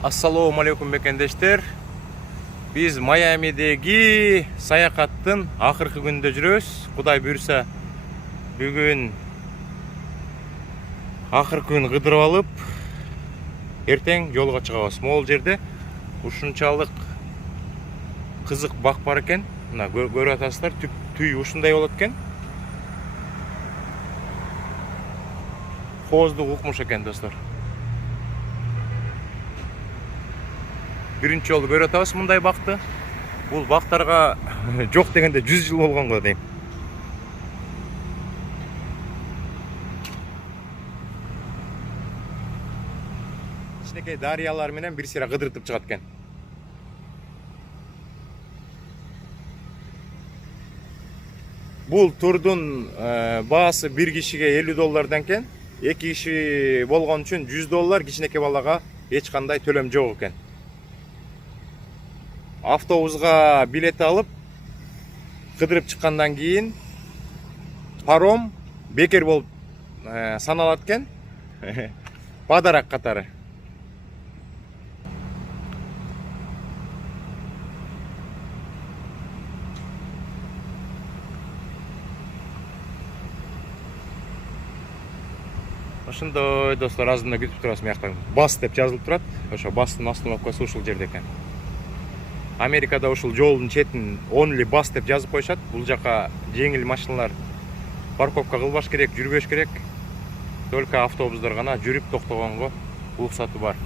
Assalomu alaykum bekendештер. Biz Miami'deki саякаттын акыркы күнүндө жүрөбүз. Кудай буйрса, бүгүн акыркы күн кыдырып алып, эртең жолго чыгабыз. Могул жерде ушунчалык кызык бак бар экен. Мына көрүп атасыздар, түй ушундай болот экен. Кооздук укмуш экен, достор. Биринчи жолу көрүп атабыз мындай бакты. Бул бактарга жок дегенде 100 жыл болгон го дейм. Кичинекей дарыялар менен бир сыйра кыдыртып чыгат экен. Бул турдун баасы бир кишиге $50 экен. 2 киши болгон үчүн $100, кичинекей балага эч кандай төлөм жок экен. Автобуска билет алып, кыдырып чыккандан кийин паром бекер болуп саналат экен. Падарак катары. Ошондой достор, азырында күтүп турабыз мыякта. Бас деп жазылып турат. Ошо бастын остановкасы ушул жерде экен. Америкада ушул жолдун четин only bus деп жазып коюшат. Бул жака жеңил машиналар парковка кылбаш керек, жүрбөш керек. Только автобустар гана жүрүп токтогонго уруксаты бар.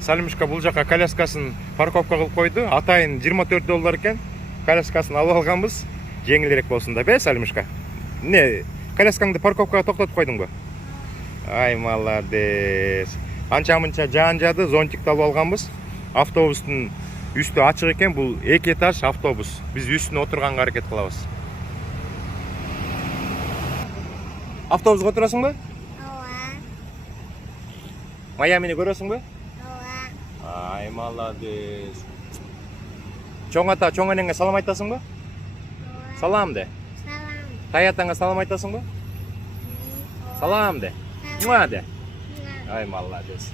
Салимушка бул жака коляскасын парковка кылып койду. Атайын $24 экен. Коляскасын алып алганбыз. Жеңилирээк болсун да, бе, Салимушка? Не, коляскаңды парковкага токтотуп койдуңбу? Ай, молодец. Анча-мынча жаан жады, зонтикти алып алганбыз. Автобустун үстү ачык экен, бул 2 этаж автобус. Биз үстүнө отурганга аракет кылабыз. Автобуска отурасыңбы? Ооба. Майамини көрөсүңбү? Ооба. Ай, молодец. Чоң ата, чоң энеңе салам айтасыңбы? Ооба. Салам де. Салам. Таятаңа салам айтасыңбы? Салам де. Муа де. Ай, молодец.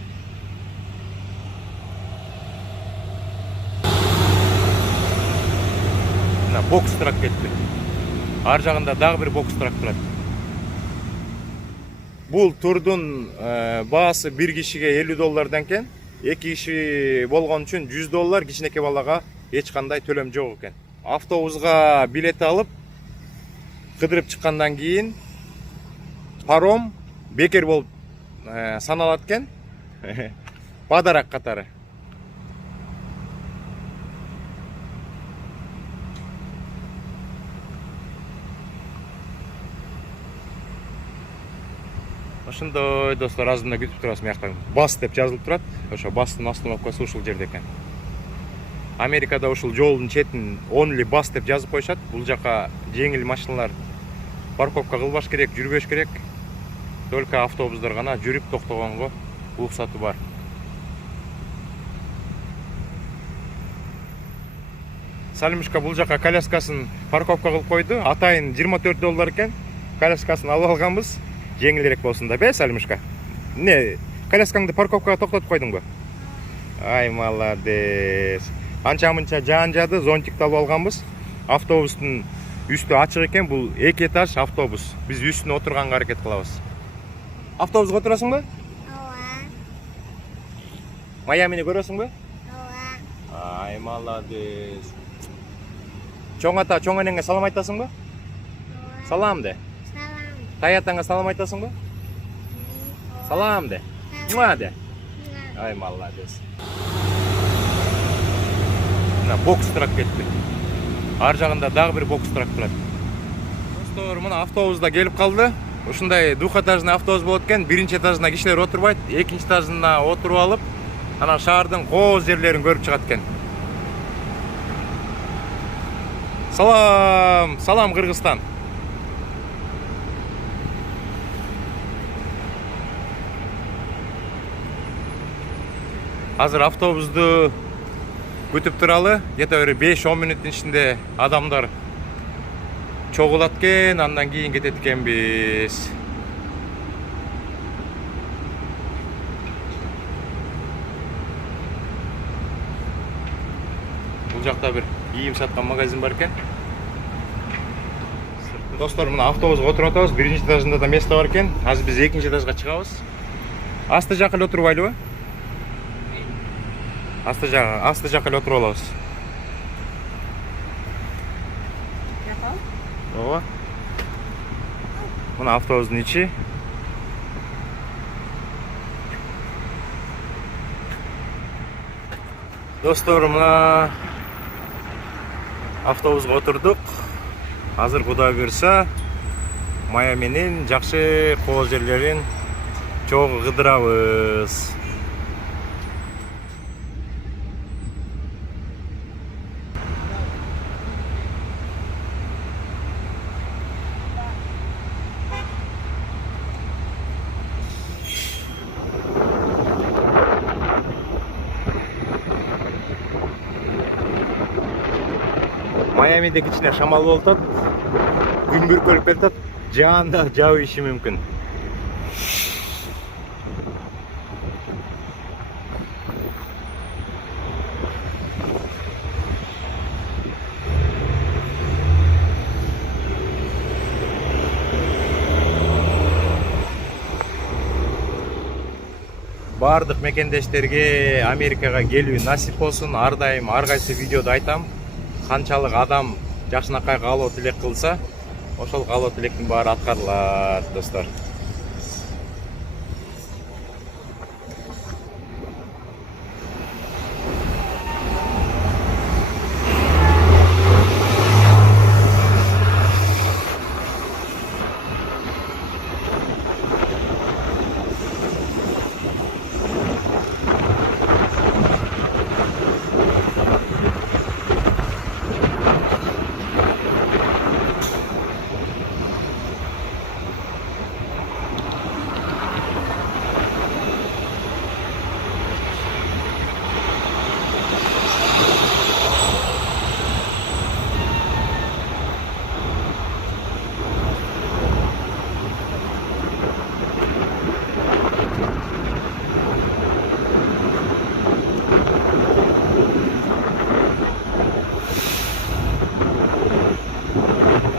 Мына бокс турак кетти. Ар жагында дагы бир бокс турак турат. Бул турдун баасы бир кишиге $50 экен. 2 киши болгон үчүн $100, кичинекей балага эч кандай төлөм жок экен. Автобуска билет алып, кыдырып чыккандан кийин паром бекер болуп саналат экен. Падарак катары. Ошондой достор, азырында күтүп турабыз мыякта. Бас деп жазылып турат. Ошо бастын остановкасы ушул жерде экен. Америкада ушул жолдун четин only bus деп жазып коюшат. Бул жака жеңил машиналар парковка кылбаш керек, жүрбөш керек. Только автобустар гана жүрүп токтогонго уруксаты бар. Салимушка бул жака коляскасын парковка кылып койду. Атайын $24 экен. Коляскасын алып алганбыз. Жеңилирээк болсун да, бе, Салимушка? Не, коляскаңды парковкага токтотуп койдуңбу? Ай, молодец. Анча-мынча жаан жады, зонтикти алып алганбыз. Автобустун үстү ачык экен, бул 2 этаж автобус. Биз үстүнө отурганга аракет кылабыз. Автобуска отурасыңбы? Ооба. Майамини көрөсүңбү? Ооба. Ай, молодец. Чоң ата, чоң энеңе салам айтасыңбы? Ооба. Салам де. Салам. Таятаңа салам айтасыңбы? Салам де. Муа де. Ай, молодец. Мына бокс турак кетти. Ар жагында дагы бир бокс турак турат. Достор, мына автобус да келип калды. Ушундай двухэтажный автобус болот экен. Биринчи этажына кишилер отурбайт, экинчи этажына отуруп алып, анан шаардын кооз жерлерин көрүп чыгат экен. Салам, салам Кыргызстан. Азыр автобусту күтүп туралы, где-то 5-10 мүнөттүн ичинде адамдар чогулат экен, андан кийин кетет экенбиз. Бул жакта бир кийим саткан магазин бар экен. Достор, мына автобуска отуруп атабыз. Биринчи этажында да место бар экен. Азыр биз экинчи этажга чыгабыз. Асты жакка эле отурбайлыбы? Асты жакка эле отуруп алабыз. Ооба. Мына автобустун ичи. Достор, мына автобуска отурдук. Азыр Кудай буйрса, Майаминин жакшы кол жерлерин чогуу кыдырабыз. Майамиде кичине шамал болуп атат. Күн бүркөлүп кетет. Жаанда жаабышы мүмкүн. Бардык мекендештерге Америкага келүү насип болсун. Ар дайым ар кайсы видеодо айтам. Канчалык адам жакшынакай каалоо тилек кылса, ошол каалоо тилектин баары аткарылат, достор.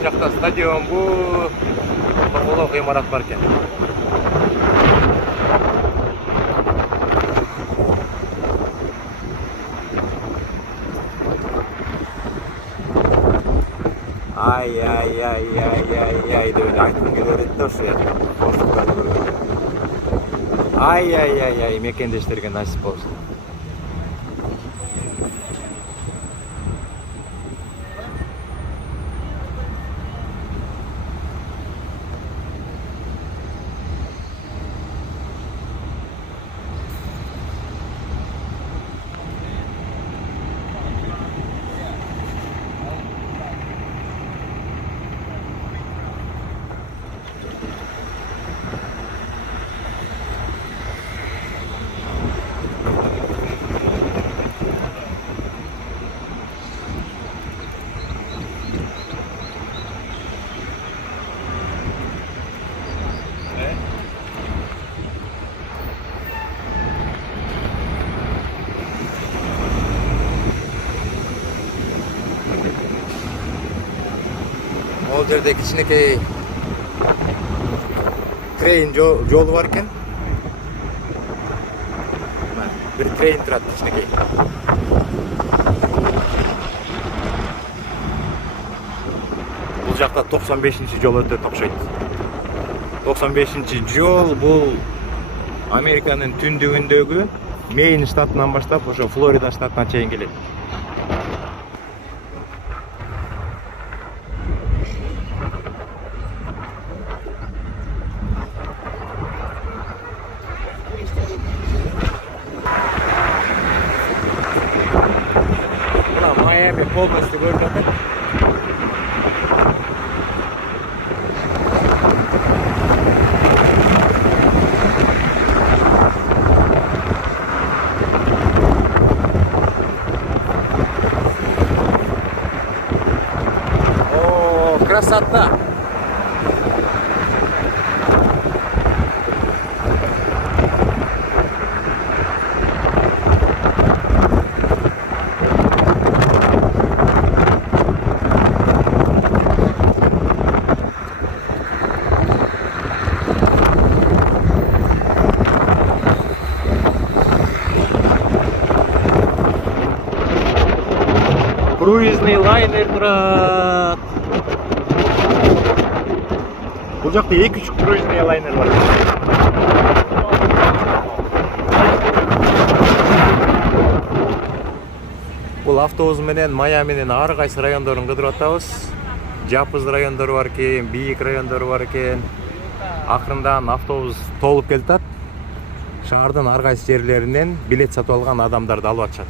Жакта стадион бу, тоголоо имарат бар экен. Ай деп айтқым келе берет да ошо жакта. Ай, мекендештерге насип болсун. Ол жерде кичинекей крейн жолу бар экен. Бир крейн турат кичинекей. Бул жакта 95-чи жол өтөт окшойт. 95-чи жол бул Американын түндүгүндөгү Мейн штатынан баштап ошо Флорида штатына чейин келет. Майами полностью көрүнөт. Красота. Круизный лайнер турат. Бул жакта 2-3 круизный лайнер бар. Бул автобус менен Майаминин ар кайсы райондорун кыдырып атабыз. Жапыз райондору бар экен, бийик райондору бар экен. Акырындан автобус толуп келатат. Шаардын ар кайсы жерлеринен билет сатып алган адамдарды алып атышат.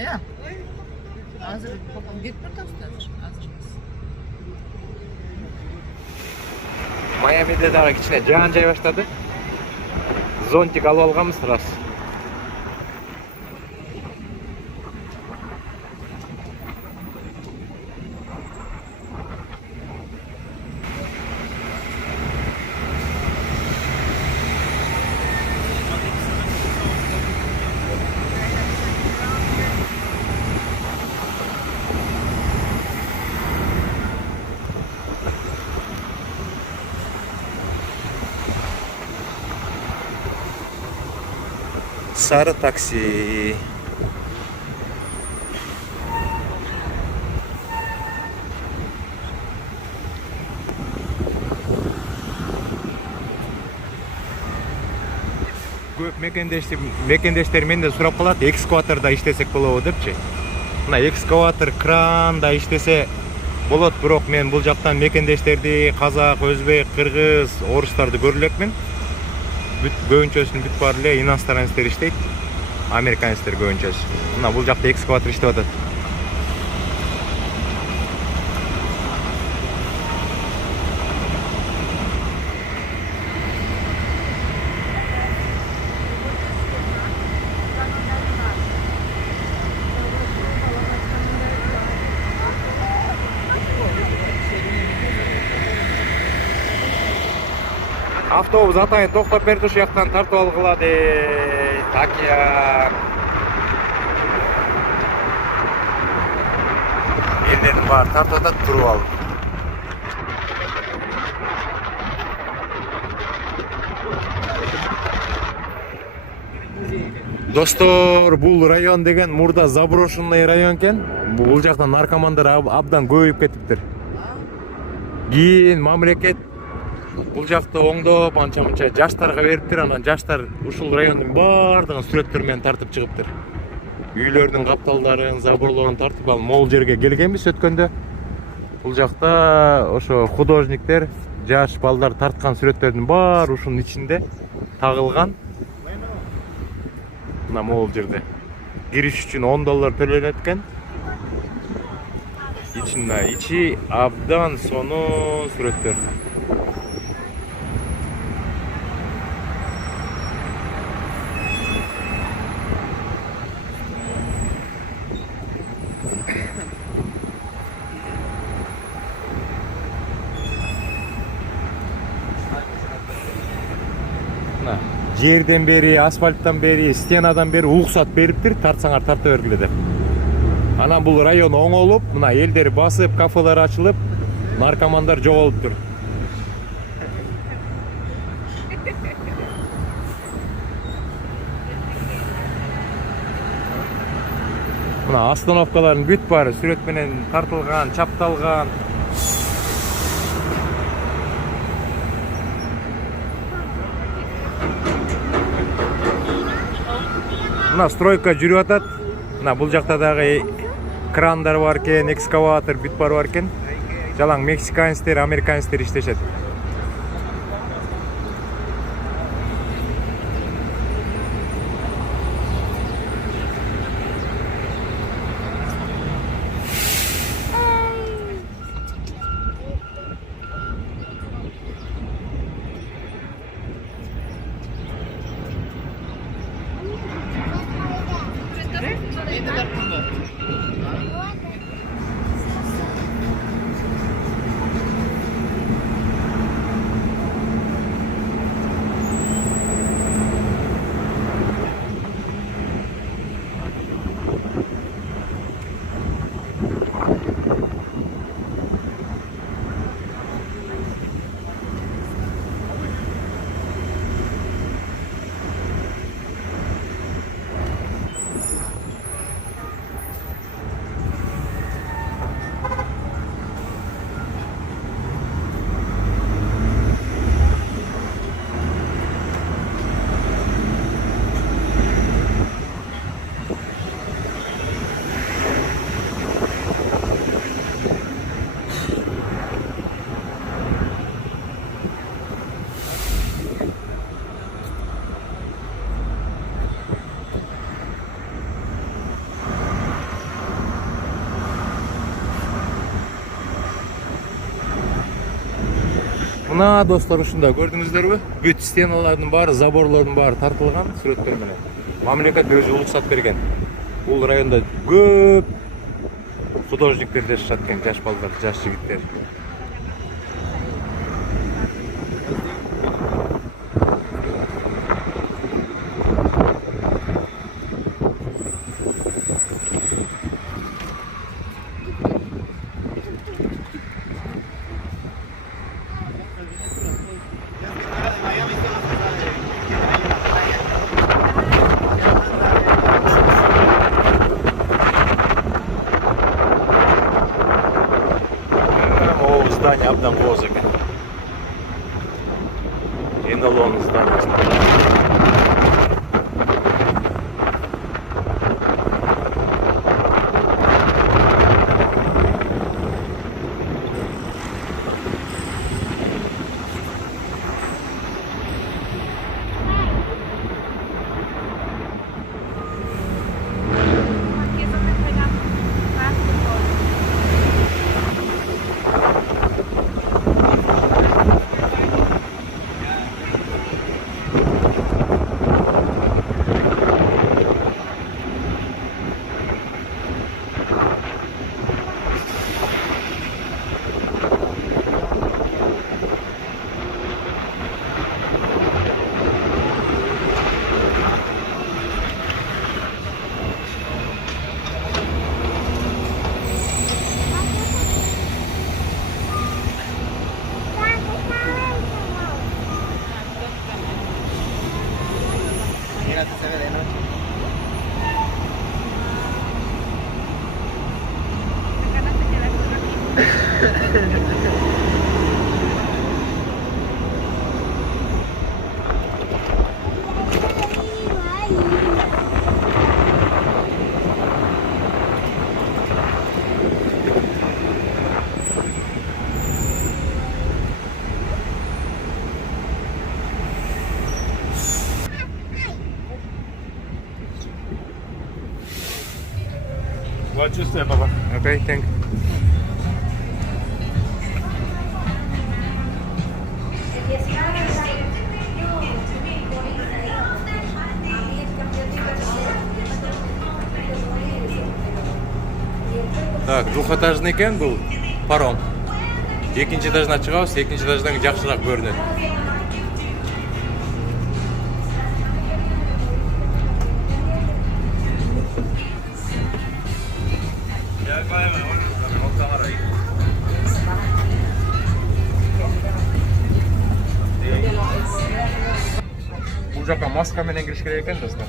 Ja. Азыр папам кетип бардыбыз азыр. Азыр эмес. Майамиде дагы кичине жаан жай баштады. Зонтик алып алганбыз рас. Сары такси. Көп мекендештер менде сурап калат, экскаваторда иштесек болобу депчи. Мына экскаватор, кранда иштесе болот, бирок мен бул жактан мекендештерди казак, өзбек, кыргыз, орустарды көрүп элекмин. Көбүнчөсүн бүт бар эле иностранецтер иштейт. Американецтер көбүнчөсү. Мына бул жакта экскаватор иштеп атат. Автобус атайын токтоп берди, ушул жактан тартып алгыла дейт. Такия. Элдердин баары тартып атат, туруп алып. Достор, бул район деген мурда заброшенный район экен. Бул жактан наркомандар абдан көбөйүп кетиптир. Кийин мамлекет бул жакты оңдоп анча-мынча жаштарга бериптир, анан жаштар ушул райондун баардыгын сүрөттөр менен тартып чыгыптыр. Үйлөрдүн капталдарын, заборлорун тартып алып могул жерге келгенбиз өткөндө. Бул жакта ошо художниктер, жаш балдар тарткан сүрөттөрдүн баары ушунун ичинде тагылган. Мына могул жерде кириш үчүн $10 төлөнөт экен. Ичи абдан сонун сүрөттөр. Жерден бери, асфальттан бери, стенадан бери уруксат бериптир, тартсаңар тарта бергиле деп. Анан бул район оңолуп, мына элдер басып, кафелер ачылып, наркомандар жоголуптур. Мына остановкалардын бүт баары сүрөт менен тартылган, чапталган. Мына стройка жүрүп атат. Мына бул жакта дагы крандар бар экен, экскаватор бүт бар экен. Жалаң мексиканецтер, американецтер иштешет. Ne kadar burada? Мына достор ушунда көрдүңүздөрбү? Бүт стеналардын баары, заборлордун баары тартылган сүрөттөр менен. Мамлекет өзү уруксат берген. Бул районда көп художниктер жашашат экен, жаш балдар, жаш жигиттер. Здание абдан кооз экен. НЛО зданиясы. Se ve de noche. Вот чувствую, папа. Okay, thank you. Так, двухэтажный экен бул паром. Экинчи этажына чыгабыз, экинчи этаждан жакшыраак көрүнөт. Бул жака маска менен кириш керек экен достор.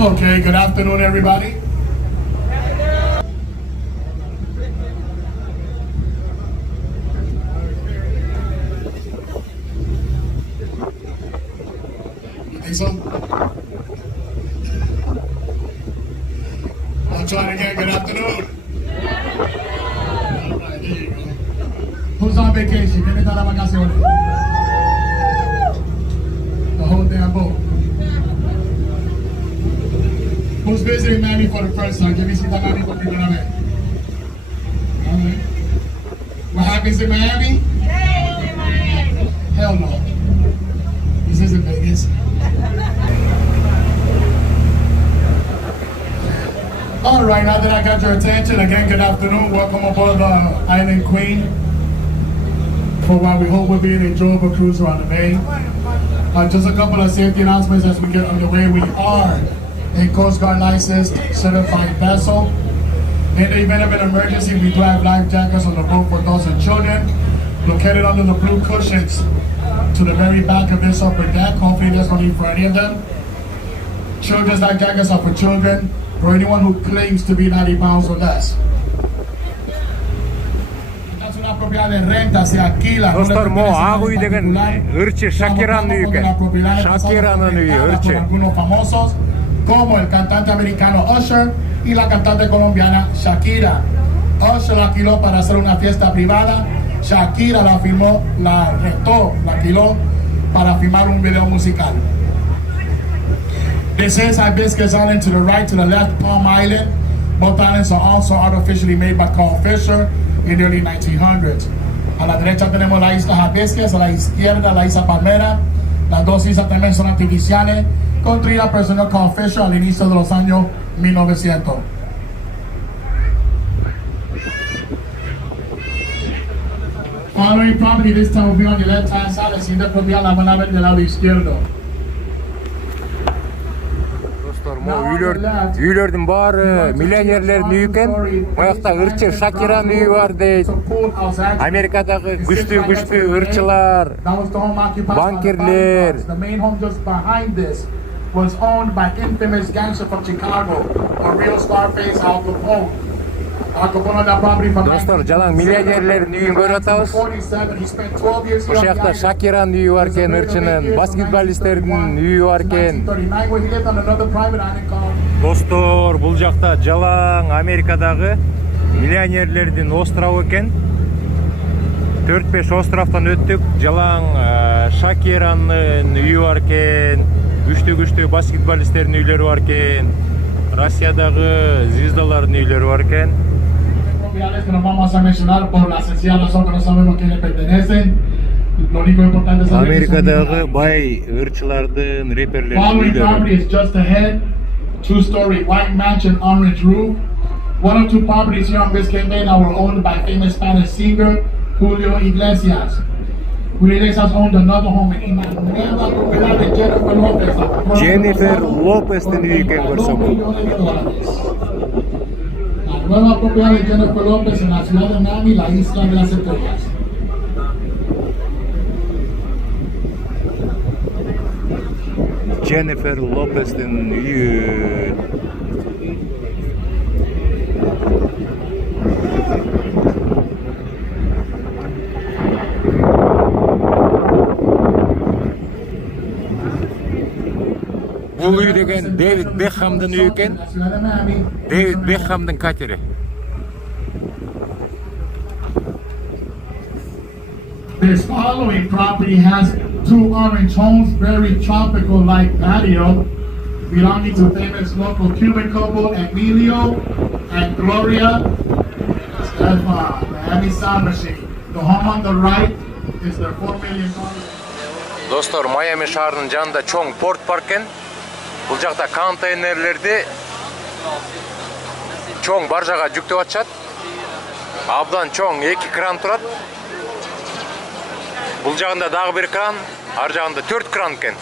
Okay, good afternoon, everybody. You think so? I'll try it again. Good afternoon. All right, there you go. Who's on vacation? ¿Quién está de vacaciones? The whole damn boat. Who's visiting Miami for the first time? ¿Quién visita Miami por primera vez? All right. What happens in Miami? Hell no. This isn't Vegas. All right, now that I got your attention, again, good afternoon. Welcome aboard the Island Queen for what we hope will be an enjoyable cruise around the bay. Just a couple of safety announcements as we get underway. We are a Coast Guard licensed certified vessel. In the event of an emergency, we do have life jackets on the boat for those and children, located under the blue cushions to the very back of this upper deck. Hopefully there's no need for any of them. Children's life jackets are for children or anyone who claims to be 90 pounds or less. Dostlar, mo ак үй деген ырчы Шакираның үйі екен. Шакираның үйі ырчы. Como el cantante americano Usher y la cantante colombiana Shakira. Usher la alquiló para hacer una fiesta privada. Shakira la filmó, la rentó, la alquiló para filmar un video musical. This is Hibiscus Island to the right, to the left, Palm Island. Both islands are also artificially made by Carl Fisher in the early 1900s. A la derecha tenemos la isla Hibiscus, a la izquierda la isla Palmera. Las dos islas también son artificiales, construidas por el señor Carl Fisher al inicio de los años 1900. Following property this time will be on your left hand side, la siguiente propiedad la van a ver del lado izquierdo. Үйлердің бары миллионерлердің үйі екен. Ояқта ырчы Шакираның үйі бар дейді. Америкадағы күшті ырчылар, банкерлер. The main home just behind this was owned by infamous gangster from Chicago, a real Scarface, Al Capone. Al Capone on that property from Достар, жалаң миллионерлердің үйін көріп атабыз. 1947. He spent 12 years here on the Ошақта island. Шакираның үйі бар екен, ырчының, баскетболистердің үйі бар екен. 1939 where he lived on another private island called Достар, бұл жақта жалаң Америкадағы миллионерлердің островы екен. 4-5 островтан өттік. Жалаң Шакираның үйі бар екен. Күшті баскетболистердің үйлері бар екен. Россиядағы звездалардың үйлері бар екен. que nos vamos a mencionar por la sencilla razón que no sabemos a quién le pertenecen. Lo único importante es saber que son Америкадағы бай ырчылардың, рэперлердің following property үйлері. is just ahead. Two-story white mansion, orange roof. One or two properties here on Biscayne Bay now were owned by famous Spanish singer Julio Iglesias. Julio Iglesias owned another home in la nueva propiedad de Jennifer Lopez. Jennifer Lopez'in үйі екен көрсем. La nueva propiedad de Jennifer Lopez en la ciudad de Miami, la isla de las estrellas. Jennifer Lopez'in үйі. Бұл үй деген Дэвид Бекхамдың үйі екен. La ciudad de Miami. Дэвид Бекхамдың катері. This following property has two orange homes, very tropical-like patio, belonging to famous local Cuban couple Emilio and Gloria Estefan, Miami Sound Machine. The home on the right is their $4 million. Достар, Майами шаарынын жанында чоң порт бар екен. Бұл жақта контейнерлерді чоң баржаға жүктеп атышат. Абдан чоң 2 кран тұрат. Бұл жағында дағы бір кран, ар жағында 4 кран екен.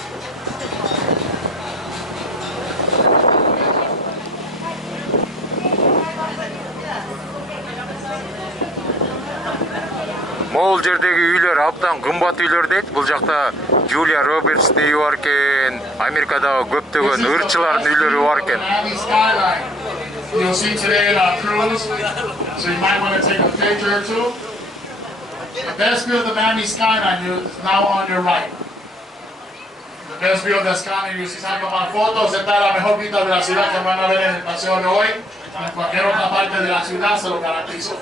Мол жердегі үйлер абдан кымбат үйлөр дейт. Бул жакта Джулия Робертстин үйү бар экен, Америкадагы көптөгөн ырчылардын үйлөрү бар экен. Miami skyline. You'll see today in our cruise, so you might want to take a picture or two. The best view of the Miami skyline is now on your right. The best view of the skyline, si sacan más fotos, esta es la mejor vista de la ciudad que van a ver en el paseo de hoy. En cualquier otra parte de la ciudad, se lo garantizo.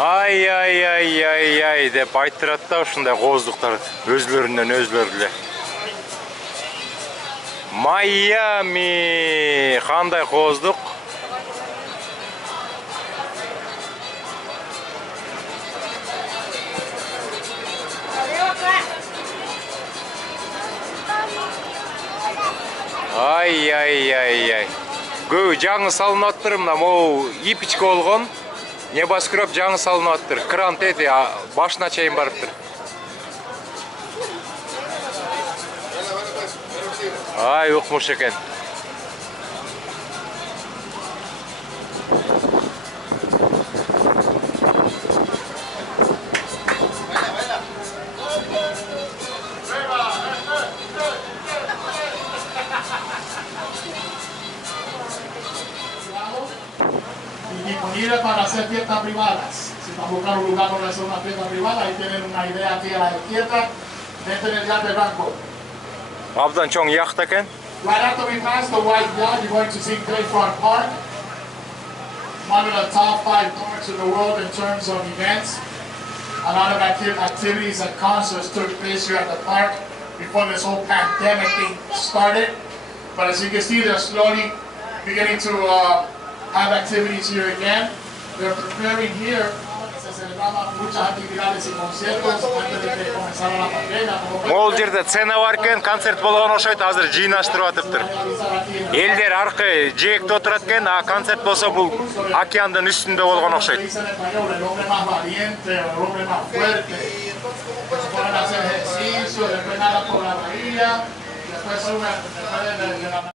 Ай деп айтырат да ушундай кооздуктар өзлөрүнөн өзлөрү эле. Майами, кандай кооздук. Ай. Көбү жаңы салынып атыр, мына могу ипичке болгон. Небоскреб жаңы салынып атыр. Кран тети башына чейин барыптыр. Ай, укмуш экен. Disponible para hacer fiestas privadas. Si están buscando un lugar donde hacer una fiesta privada, ahí tienen una idea aquí a la izquierda, dentro del yate blanco. Абдан чоң яхта экен. Right after we pass the white wall, you're going to see Clayfront Park. One of the top 5 parks in the world in terms of events. A lot of activities and concerts took place here at the park before this whole pandemic thing started. But as you can see, they're slowly beginning to have activities here again. They're preparing here. Se celebraban muchas actividades y conciertos antes de que comenzara la pandemia. Могул жерде цена бар экен, концерт болгон окшойт, азыр жыйнаштырып атыптыр. Элдер аркы жээкте отурат экен, а концерт болсо бул океандын үстүндө болгон окшойт. Dice en español, el hombre más valiente, el hombre más fuerte. Se ponen a hacer ejercicio, después nada por la bahía, después suben, después de la